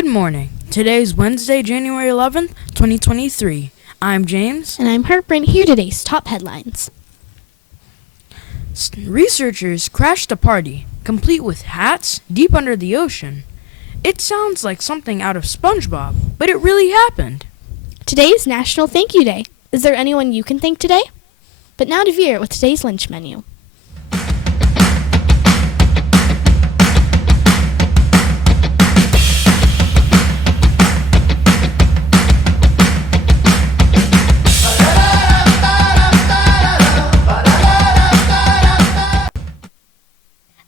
Good morning. Today is Wednesday, January 11th, 2023. I'm James. And I'm Harper, and here are today's top headlines. Researchers crashed a party, complete with hats, deep under the ocean. It sounds like something out of SpongeBob, but it really happened. Today is National Thank You Day. Is there anyone you can thank today? But now to Vera with today's lunch menu.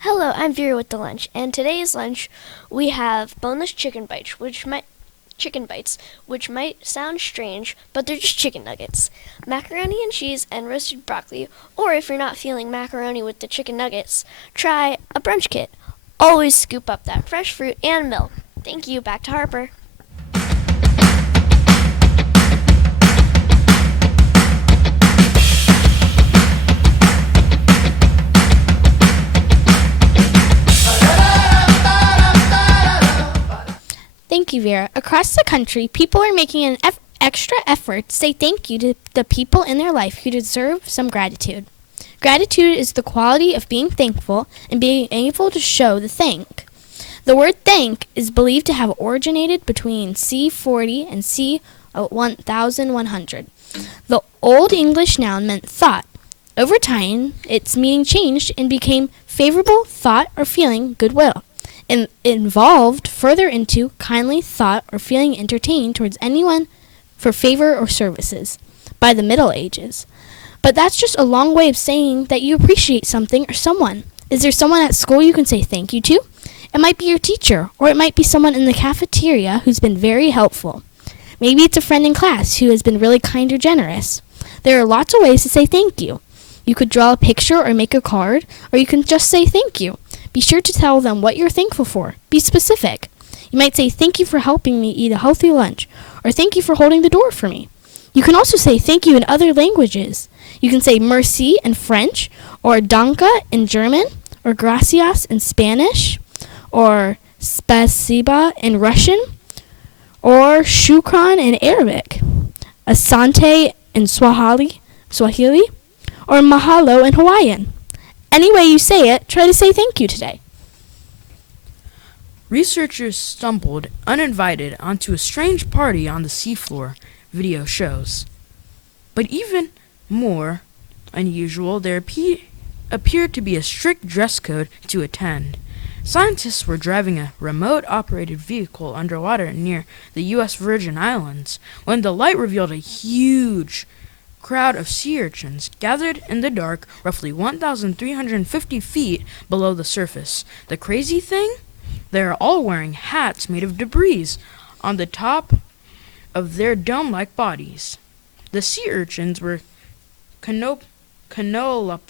Hello, I'm Vera with the lunch, and today's lunch we have boneless chicken bites, which might sound strange, but they're just chicken nuggets, macaroni and cheese, and roasted broccoli. Or if you're not feeling macaroni with the chicken nuggets, try a brunch kit. Always scoop up that fresh fruit and milk. Thank you. Back to Harper. Thank you, Vera. Across the country, people are making an extra effort to say thank you to the people in their life who deserve some gratitude. Gratitude is the quality of being thankful and being able to show the thank. The word thank is believed to have originated between c. 40 and c. 1100. The Old English noun meant thought. Over time, its meaning changed and became favorable thought or feeling goodwill. And evolved further into kindly thought or feeling entertained towards anyone for favor or services by the Middle Ages. But that's just a long way of saying that you appreciate something or someone. Is there someone at school you can say thank you to? It might be your teacher, or it might be someone in the cafeteria who's been very helpful. Maybe it's a friend in class who has been really kind or generous. There are lots of ways to say thank you. You could draw a picture or make a card, or you can just say thank you. Be sure to tell them what you're thankful for. Be specific. You might say thank you for helping me eat a healthy lunch, or thank you for holding the door for me. You can also say thank you in other languages. You can say merci in French, or danke in German, or gracias in Spanish, or spasiba in Russian, or shukran in Arabic, asante in Swahili, or mahalo in Hawaiian. Any way you say it, try to say thank you today. Researchers stumbled uninvited onto a strange party on the seafloor, video shows. But even more unusual, there appeared to be a strict dress code to attend. Scientists were driving a remote-operated vehicle underwater near the U.S. Virgin Islands when the light revealed a huge crowd of sea urchins gathered in the dark roughly 1,350 feet below the surface. The crazy thing? They are all wearing hats made of debris on the top of their dome-like bodies. The sea urchins were Canolalampas,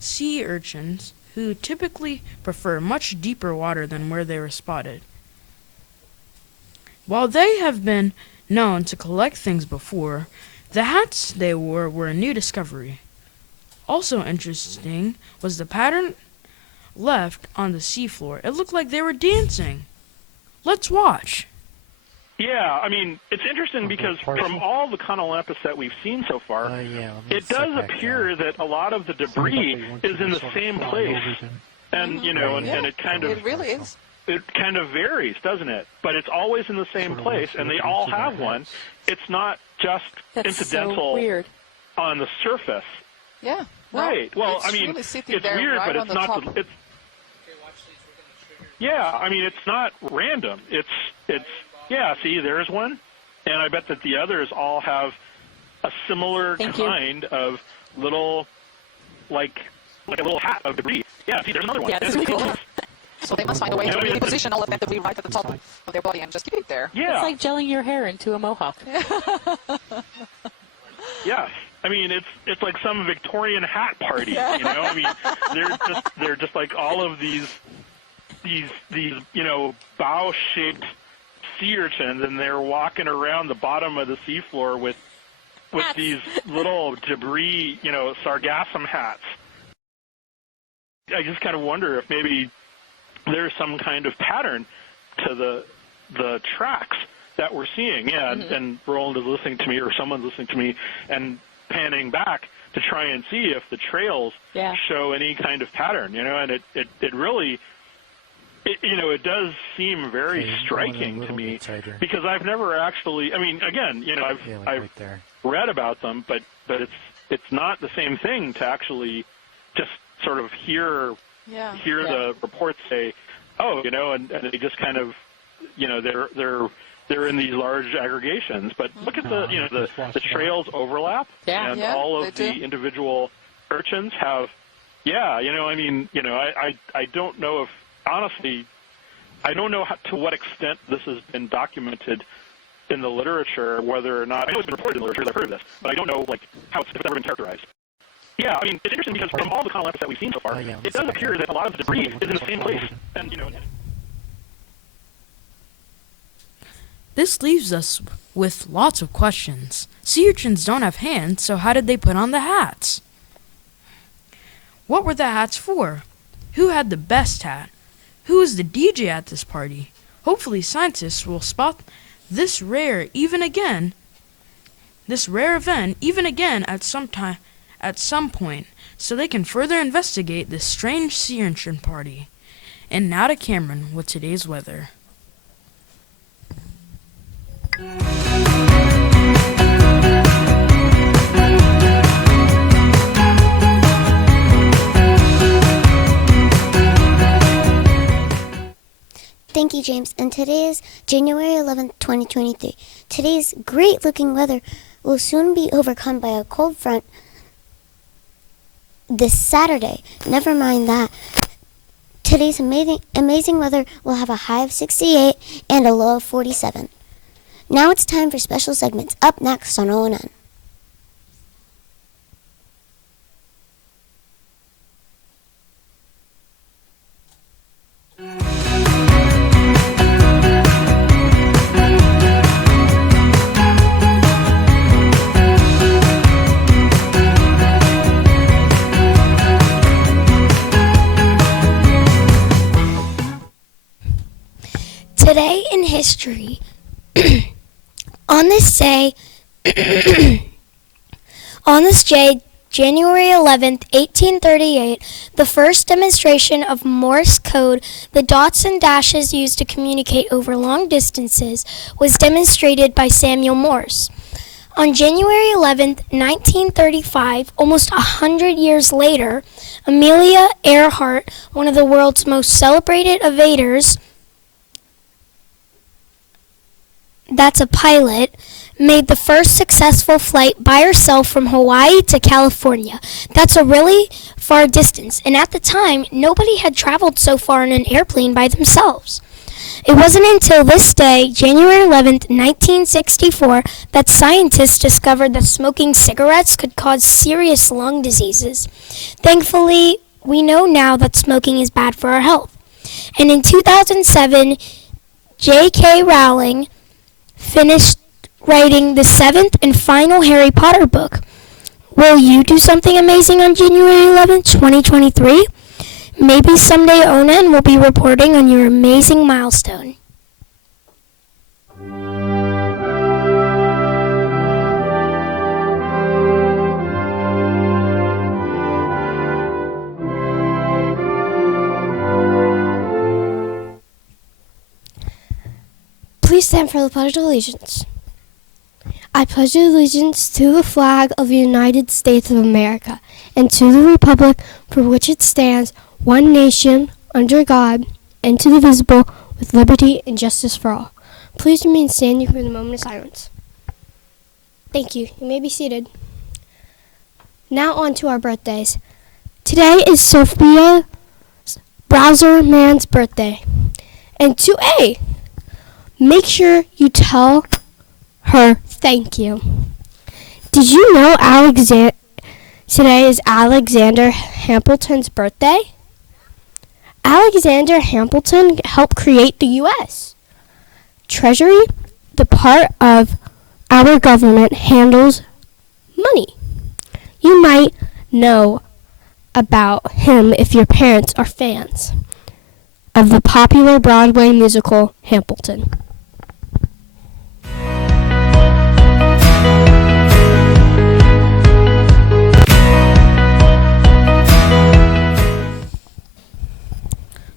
sea urchins who typically prefer much deeper water than where they were spotted. While they have been known to collect things before, the hats they wore were a new discovery. Also interesting was the pattern left on the seafloor. It looked like they were dancing. Let's watch. Yeah, I mean, it's interesting because from all the Canolampus that we've seen so far, it does appear that a lot of the debris is in the same place. And, you know, and it kind of... It really is. It kind of varies, doesn't it? But it's always in the same place, and they all have one. It's not just incidental on the surface. Yeah. Right. Well, I mean, really it's weird, right but it's not. Yeah, I mean, it's not random. It's. Yeah. See, there's one, and I bet that the others all have a similar kind of little, like a little hat of debris. Yeah. See, there's another one. Yeah, that's really cool. So they must find a way to really position all of that debris right at the top of their body and just keep it there. Yeah. It's like gelling your hair into a mohawk. Yes. I mean, it's like some Victorian hat party, you know? I mean, they're just like all of these you know, bow-shaped sea urchins, and they're walking around the bottom of the seafloor with these little debris, you know, sargassum hats. I just kind of wonder if maybe there's some kind of pattern to the tracks that we're seeing. Yeah, and Roland is listening to me, or someone's listening to me, and panning back to try and see if the trails show any kind of pattern, and it really, it does seem very striking to me, because I've never actually, I mean, again, I've read about them, but it's not the same thing to actually just sort of hear the reports say, oh, and they just kind of, they're in these large aggregations, but look at the trails overlap, and all of the individual urchins have, I don't know if, honestly, I don't know to what extent this has been documented in the literature, whether or not, I know it's been reported in the literature, I've heard of this, but I don't know, how if it's ever been characterized. Yeah, I mean, it's interesting because from all the colonists that we've seen so far, it does appear that a lot of the debris is in the same place, and, This leaves us with lots of questions. Sea urchins don't have hands, so how did they put on the hats? What were the hats for? Who had the best hat? Who was the DJ at this party? Hopefully scientists will spot this rare event even again at some point, so they can further investigate this strange sea urchin party. And now to Cameron with today's weather. Thank you, James. And today is January 11th, 2023. Today's great-looking weather will soon be overcome by a cold front this Saturday. Never mind that. Today's amazing weather will have a high of 68 and a low of 47. Now it's time for special segments. Up next on ONN. Today in history, on this day, January 11th, 1838, the first demonstration of Morse code, the dots and dashes used to communicate over long distances, was demonstrated by Samuel Morse. On January 11th, 1935, almost 100 years later, Amelia Earhart, one of the world's most celebrated aviators, that's a pilot, made the first successful flight by herself from Hawaii to California. That's a really far distance, and at the time, nobody had traveled so far in an airplane by themselves. It wasn't until this day, January 11th, 1964, that scientists discovered that smoking cigarettes could cause serious lung diseases. Thankfully, we know now that smoking is bad for our health. And in 2007, J.K. Rowling finished writing the 7th and final Harry Potter book. Will you do something amazing on January 11th, 2023? Maybe someday ONN will be reporting on your amazing milestone. Please stand for the Pledge of Allegiance. I pledge allegiance to the flag of the United States of America and to the republic for which it stands, one nation, under God, indivisible, with liberty and justice for all. Please remain standing for the moment of silence. Thank you. You may be seated. Now on to our birthdays. Today is Sophia Browserman's birthday. And to A, make sure you tell her thank you. Did you know today is Alexander Hamilton's birthday? Alexander Hamilton helped create the U.S. Treasury, the part of our government handles money. You might know about him if your parents are fans of the popular Broadway musical Hamilton.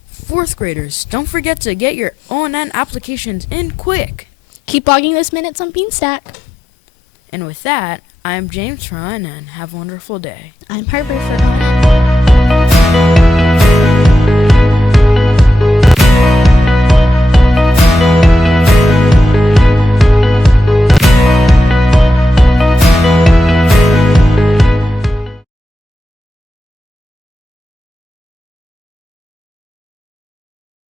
Fourth graders, don't forget to get your ONN applications in quick. Keep logging those minutes on Beanstack. And with that, I'm James from ONN. Have a wonderful day. I'm Harper for ONN.